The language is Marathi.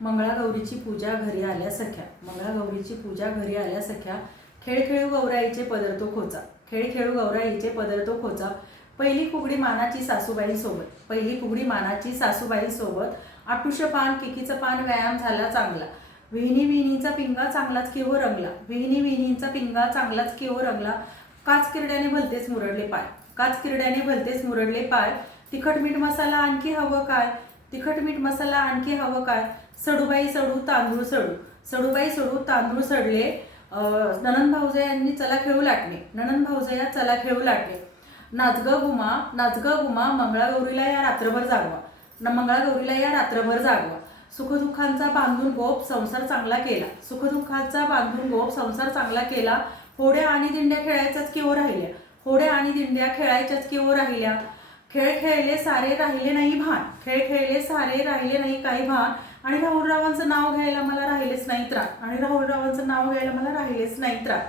मंगळागौरीची पूजा घरी आल्या सख्या. मंगळागौरीची पूजा घरी आल्या सख्या. खेळ खेळू गौराईचे पदर तो खोचा. खेळ खेळू गौराईचे पदर तो खोचा. पहिली फुगडी मानाची सासूबाई सोबत. पहिली फुगडी मानाची सासूबाई सोबत. आटुष पान किकीचं पान व्यायाम झाला चांगला. विहिणी विहिणीचा पिंगा चांगलाच केहो रंगला. विहिणी विहिणीचा पिंगा चांगलाच केहो रंगला. काच किरड्याने भलतेच मुरडले पाय. काच किरड्याने भलतेच मुरडले पाय. तिखट मीठ मसाला आणखी हवं काय. तिखट मीठ मसाला आणखी हवं काय. सडूबाई सडू तांदूळ सडू. सडूबाई सडू तांदूळ सडले. नणंद भाऊजयांनी चला खेळू लाटणे. नणंद भाऊजया चला खेळू लाटणे. नाचग गुमा मंगळागौरीला या रात्रभर जागवा. मंगळागौरीला या रात्रभर जागवा. सुखदुःखांचा बांधून गोप संसार चांगला केला. सुखदुःखाचा बांधून गोप संसार चांगला केला. होड्या आणि दिंड्या खेळायच्याच केव्हा राहिल्या. होड्या आणि दिंड्या खेळायच्याच केव्हा राहिल्या. खेळ खेळले सारे राहिले नाही भान. खेळ खेळले सारे राहिले नाही काही भान. आणि राहुलरावांचं नाव घ्यायला मला राहिलेच नाही त्रास. आणि राहुलरावांचं नाव घ्यायला मला राहिलेच नाही त्रास.